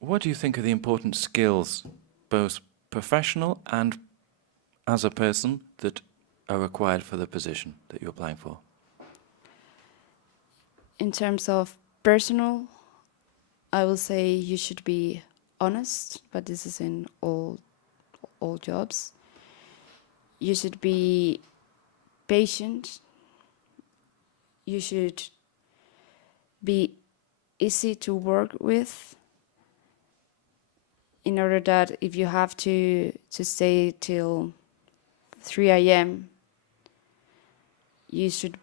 What do you think are the important skills, both professional and as a person, that are required for the position that you're applying for? In terms of personal, I will say you should be honest, but this is in all jobs. You should be patient. You should be easy to work with, in order that if you have to stay till 3 a.m., you should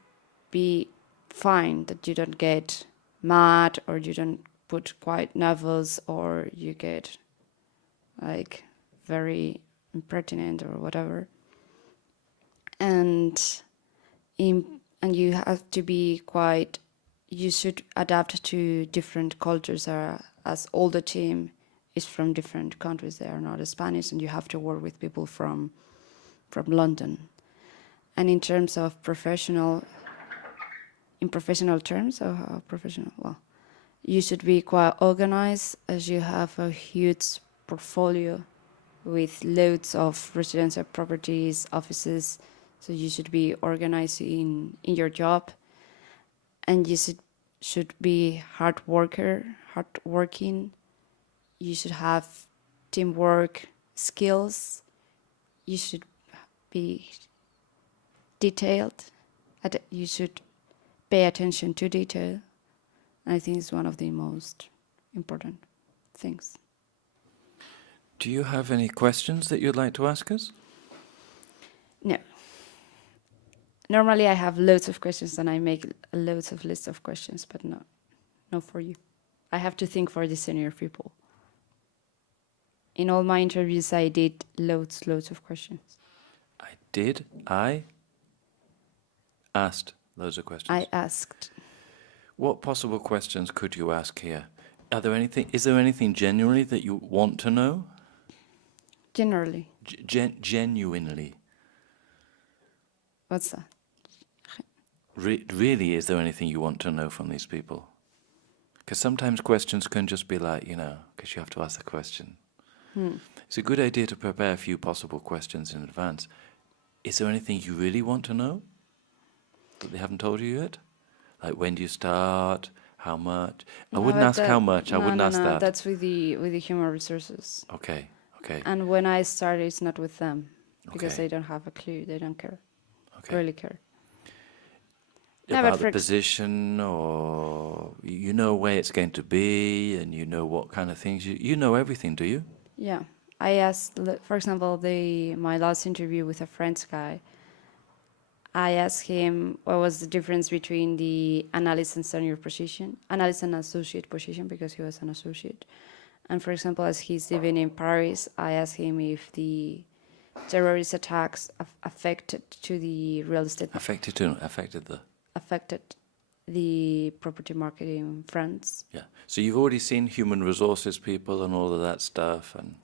be fine, that you don't get mad or you don't put quite nervous or you get like very impertinent or whatever. And you have to be quite, you should adapt to different cultures, as all the team is from different countries. They are not Spanish, and you have to work with people from London. And in terms of in professional terms, or professional, well, you should be quite organized, as you have a huge portfolio with loads of residential properties, offices. So you should be organized in your job, and you should be hardworking. You should have teamwork skills. You should be detailed. You should pay attention to detail. I think it's one of the most important things. Do you have any questions that you'd like to ask us? No. Normally I have loads of questions and I make loads of lists of questions, but not for you. I have to think for the senior people. In all my interviews I did loads of questions. I asked loads of questions. I asked. What possible questions could you ask here? Is there anything genuinely that you want to know? Generally. Genuinely. What's that? Really, is there anything you want to know from these people? Because sometimes questions can just be like, because you have to ask the question. It's a good idea to prepare a few possible questions in advance. Is there anything you really want to know that they haven't told you yet? Like, when do you start? How much? I wouldn't ask how much. I wouldn't ask that. That's with the human resources. Okay. And when I start, it's not with them, because they don't have a clue. They don't care. Really care. About the position, or you know where it's going to be, and you know what kind of things you know everything, do you? Yeah, I asked, for example, my last interview with a French guy. I asked him what was the difference between the analyst and senior position, analyst and associate position, because he was an associate. And for example, as he's living in Paris, I asked him if the terrorist attacks affected to the real estate. Affected the property market in France. Yeah. So you've already seen human resources people and all of that stuff, and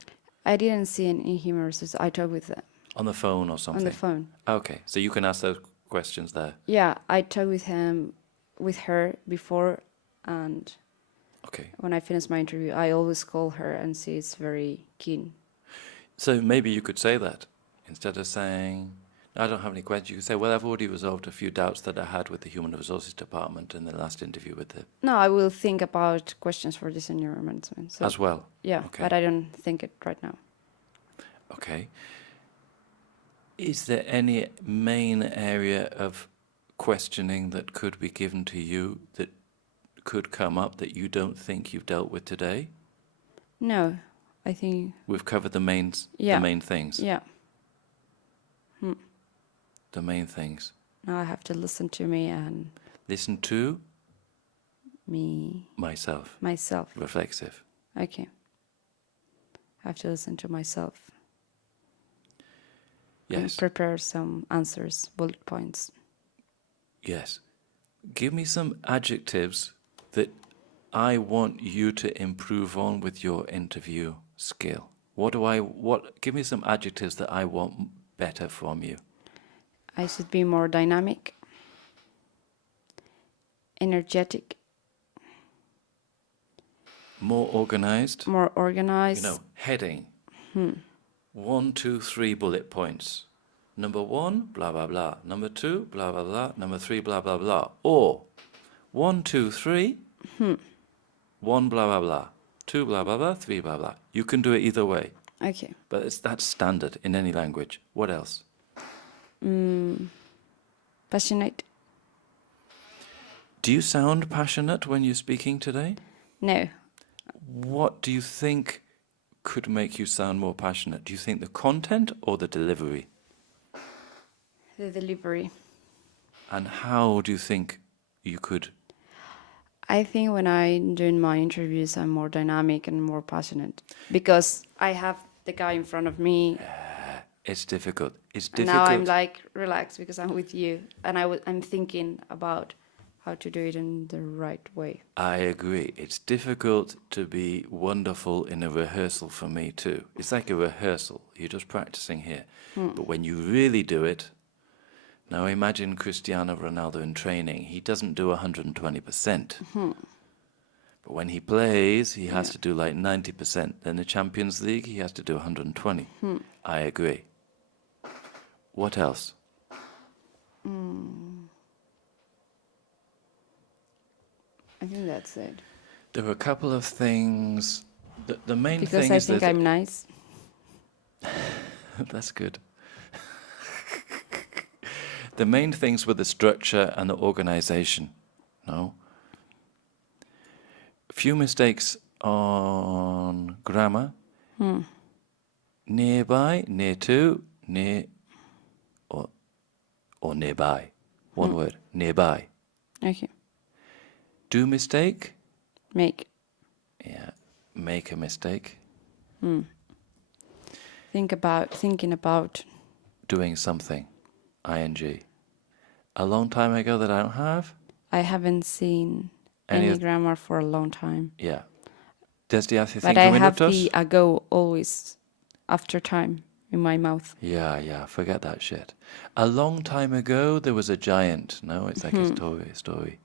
I didn't see any human resources. I talked with them. On the phone or something? On the phone. Okay, so you can ask those questions there. Yeah, I talked with her before, and when I finish my interview, I always call her, and she's very keen. So maybe you could say that. Instead of saying, I don't have any questions, you could say, well, I've already resolved a few doubts that I had with the Human Resources Department in the last interview with the... No, I will think about questions for the senior management. As well? Yeah, but I don't think it right now. Okay. Is there any main area of questioning that could be given to you that could come up that you don't think you've dealt with today? No, I think... We've covered the main things? Yeah. The main things. Now I have to listen to me and... Listen to? Me. Myself. Reflexive. Okay. I have to listen to myself. Yes. And prepare some answers, bullet points. Yes. Give me some adjectives that I want you to improve on with your interview skill. Give me some adjectives that I want better from you. I should be more dynamic, energetic, More organized. More organized. You know, heading. 1, 2, 3 bullet points. Number 1, blah, blah, blah. Number 2, blah, blah, blah. Number 3, blah, blah, blah. Or 1, 2, 3, 1, blah, blah, blah. 2, blah, blah, blah. 3, blah, blah. You can do it either way. Okay. But that's standard in any language. What else? Passionate. Do you sound passionate when you're speaking today? No. What do you think could make you sound more passionate? Do you think the content or the delivery? The delivery. And how do you think you could? I think when I'm doing my interviews, I'm more dynamic and more passionate because I have the guy in front of me. It's difficult. It's And difficult. now I'm like relaxed because I'm with you, and I'm thinking about how to do it in the right way. I agree. It's difficult to be wonderful in a rehearsal for me too. It's like a rehearsal. You're just practicing here. But when you really do it, now imagine Cristiano Ronaldo in training. He doesn't do 120%. But when he plays, he has to do like 90%. Then the Champions League, he has to do 120. I agree. What else? I think that's it. There are a couple of things. The main Because thing I is think that I'm nice. that's good. The main things were the structure and the organization. No. A few mistakes on grammar. Nearby, near to, near, or nearby. One word. Nearby. Okay. Do mistake. Make. Yeah. Make a mistake. Thinking about. Doing something. ING. A long time ago that I don't have. I haven't seen any grammar for a long time. Yeah. Desde hace But 5 I have minutos. the ago always after time in my mouth. Yeah, forget that shit. A long time ago, there was a giant. No, it's like a story.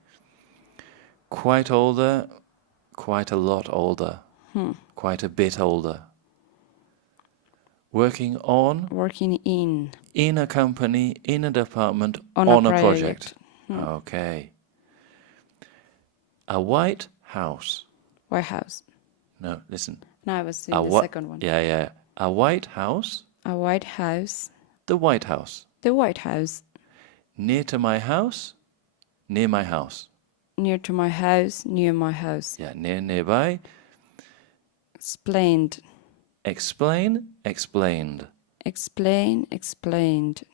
Quite older, quite a lot older, quite a bit older. Working on, Working in a company, in a department, On on a a project. project. Okay. A white house. White House. No, listen. No, I was doing the second one. Yeah. A white house. A White House. The White House. The White House. Near to my house. Near my house. Near to my house. Near my house. Yeah, nearby. Explained. Explain, explained. Explain. Explained.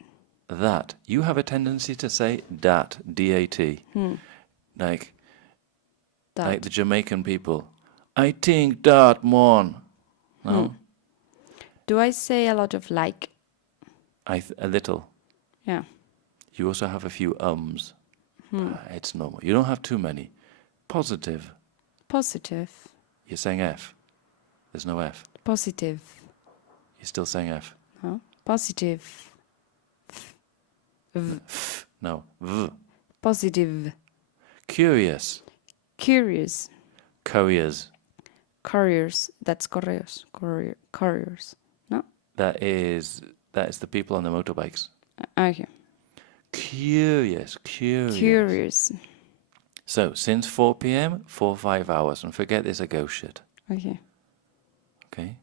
That. You have a tendency to say dat, D-A-T. Like the Jamaican people. I think that, man. No? Do I say a lot of like? A little. Yeah. You also have a few ums. It's normal. You don't have too many. Positive. Positive. You're saying F. There's no F. Positive. You're still saying F. Huh? Positive. No. V. Positive. Curious. Curious. Couriers. Couriers. That's correos. Couriers. No? That is the people on the motorbikes. Okay. Curious. Curious. So, since 4 p.m., 5 hours. And forget this ago shit. Okay. Okay?